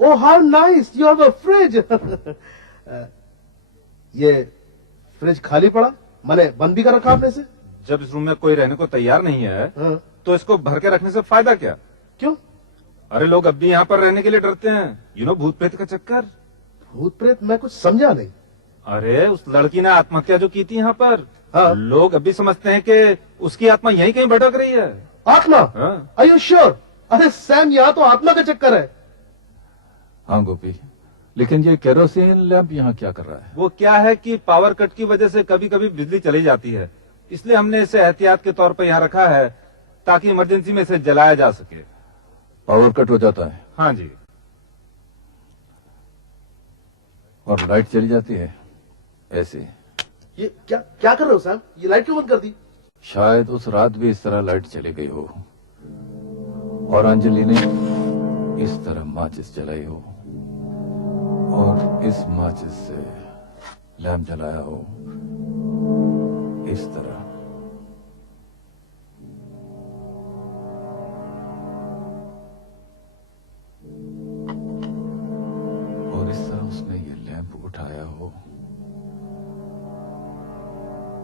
Oh, how nice! You have a fridge. ये fridge खाली पड़ा, मैंने बंद भी कर रखा आपने से। जब इस रूम में कोई रहने को तैयार नहीं है, हाँ। तो इसको भर के रखने से फायदा क्या? क्यों? अरे लोग अब भी यहाँ पर रहने के लिए डरते हैं, भूत प्रेत का चक्कर। भूत प्रेत? मैं कुछ समझा नहीं। अरे उस लड़की ने आत्महत्या जो की थी यहाँ पर, हाँ। लोग अभी समझते हैं कि उसकी आत्मा यहीं कहीं भटक रही है। आत्मा? हाँ। Are you sure? अरे सैम, यहाँ तो आत्मा का चक्कर है। हाँ गोपी, लेकिन ये केरोसिन लैंप यहाँ क्या कर रहा है? वो क्या है कि पावर कट की वजह से कभी कभी बिजली चली जाती है, इसलिए हमने इसे एहतियात के तौर पर यहाँ रखा है ताकि इमरजेंसी में इसे जलाया जा सके। पावर कट हो जाता है? हाँ जी। और लाइट चली जाती है ऐसे? ये क्या क्या कर रहे हो सैम? ये लाइट क्यों बंद कर दी? शायद उस रात भी इस तरह लाइट चली गई हो और अंजलि ने इस तरह माचिस जलाई हो और इस माचिस से लैंप जलाया हो इस तरह। और इस तरह उसने ये लैंप उठाया हो,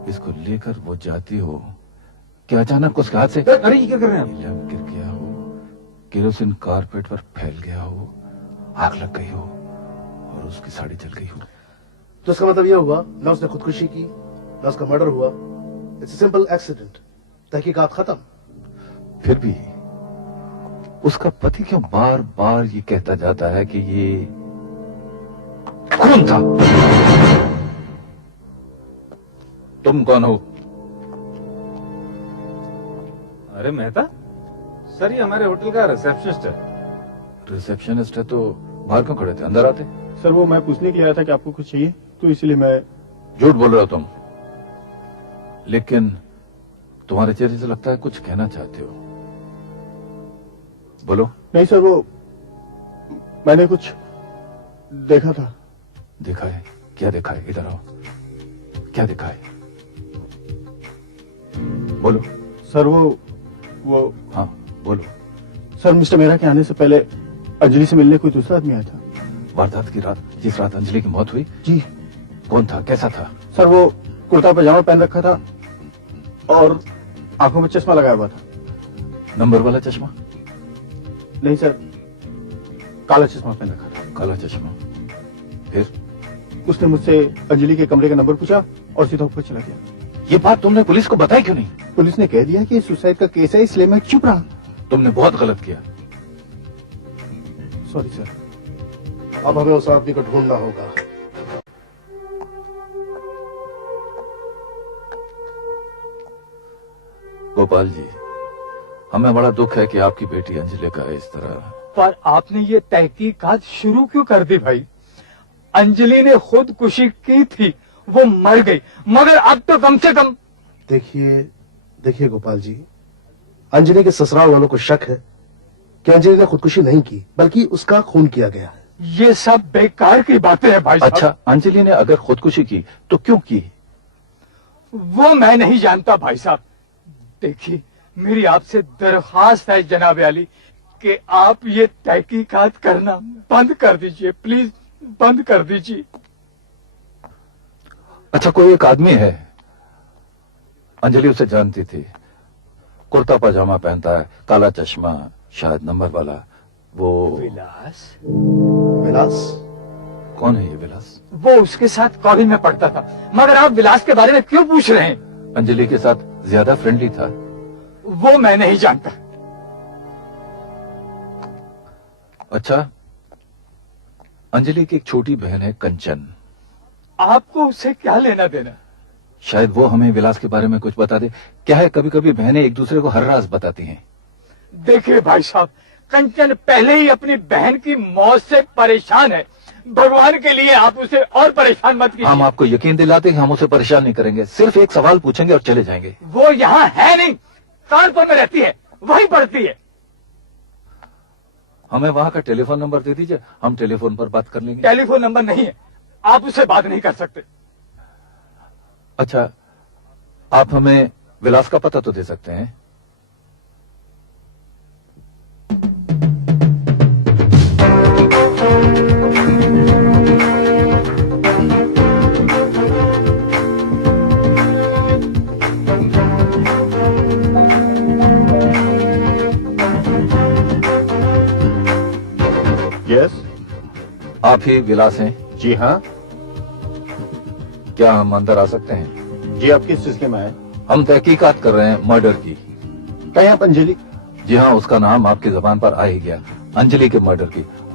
इसको लेकर वो जाती हो कि अचानक उसके हाथ से अरे ये क्या कर रहे हैं आप? लैंप गिर गया हो, केरोसिन कारपेट पर फैल गया हो, आग लग गई हो और उसकी साड़ी जल गई हो। तो इसका मतलब यह हुआ ना उसने खुदकुशी की, ना उसका मर्डर हुआ। It's simple accident. तहकीकात खत्म। फिर भी उसका पति क्यों बार बार ये कहता जाता है कि ये खून था? तुम कौन हो? अरे मेहता सर, ये हमारे होटल का रिसेप्शनिस्ट है। रिसेप्शनिस्ट है तो बाहर क्यों खड़े थे? अंदर आते। सर वो मैं पूछने के लिए आया था कि आपको कुछ चाहिए, तो इसलिए मैं। झूठ बोल रहे हो तुम, लेकिन तुम्हारे चेहरे से लगता है कुछ कहना चाहते हो। बोलो। नहीं सर, वो मैंने कुछ देखा था। देखा है? क्या देखा है? इधर आओ। क्या देखा है? बोलो। सर वो हाँ बोलो। सर मिस्टर मेहरा के आने से पहले अंजलि से मिलने कोई दूसरा आदमी आया था। वारदात की रात, जिस रात अंजलि की मौत हुई? जी। कौन था? कैसा था? सर वो कुर्ता पजामा पहन रखा था और आंखों में चश्मा लगाया हुआ था। नंबर वाला चश्मा? नहीं सर, काला चश्मा पहन रखा था। काला चश्मा। फिर? उसने मुझसे अंजलि के कमरे का नंबर पूछा और सीधा ऊपर चला गया। ये बात तुमने पुलिस को बताई क्यों नहीं? पुलिस ने कह दिया कि सुसाइड का केस है, इसलिए मैं चुप रहा। तुमने बहुत गलत किया। Sorry sir. अब हमें उस आदमी को ढूंढना होगा। गोपाल जी, हमें बड़ा दुख है कि आपकी बेटी अंजलि का इस तरह। पर आपने ये तहकीकात शुरू क्यों कर दी भाई? अंजलि ने खुदकुशी की थी, वो मर गई, मगर अब तो कम से कम। देखिए गोपाल जी, अंजलि के ससुराल वालों को शक है कि अंजलि ने खुदकुशी नहीं की, बल्कि उसका खून किया गया है। ये सब बेकार की बातें हैं भाई साहब। अच्छा, अंजलि ने अगर खुदकुशी की तो क्यों की? वो मैं नहीं जानता भाई साहब। देखिए, मेरी आपसे दरख्वास्त है जनाब अली कि आप ये तहकीकात करना बंद कर दीजिए, प्लीज बंद कर दीजिए। अच्छा, कोई एक आदमी है, अंजलि उसे जानती थी, कुर्ता पजामा पहनता है, काला चश्मा, शायद नंबर वाला, वो विलास। विलास? कौन है ये विलास? वो उसके साथ कॉलेज में पढ़ता था। मगर आप विलास के बारे में क्यों पूछ रहे हैं? अंजलि के साथ ज्यादा फ्रेंडली था। वो मैं नहीं जानता। अच्छा, अंजलि की एक छोटी बहन है कंचन, आपको उससे क्या लेना देना? शायद वो हमें विलास के बारे में कुछ बता दे। क्या है, कभी कभी बहनें एक दूसरे को हर राज बताती हैं। देखिए भाई साहब, कंचन पहले ही अपनी बहन की मौत से परेशान है। भगवान के लिए आप उसे और परेशान मत कीजिए। हम आपको यकीन दिलाते हैं कि हम उसे परेशान नहीं करेंगे, सिर्फ एक सवाल पूछेंगे और चले जाएंगे। वो यहाँ है नहीं, कानपुर में रहती है, वहीं पढ़ती है। हमें वहां का टेलीफोन नंबर दे दीजिए, हम टेलीफोन पर बात कर लेंगे। टेलीफोन नंबर नहीं है, आप उससे बात नहीं कर सकते। अच्छा, आप हमें विलास का पता तो दे सकते हैं? यस। आप ही विलास हैं? जी हाँ। क्या हम अंदर आ सकते हैं? जी, आप किस सिलसिले में आए? हम तहकीकात कर रहे हैं मर्डर की। कहीं आप अंजलि? जी हाँ, उसका नाम आपकी जबान पर आ ही गया, अंजलि के मर्डर की।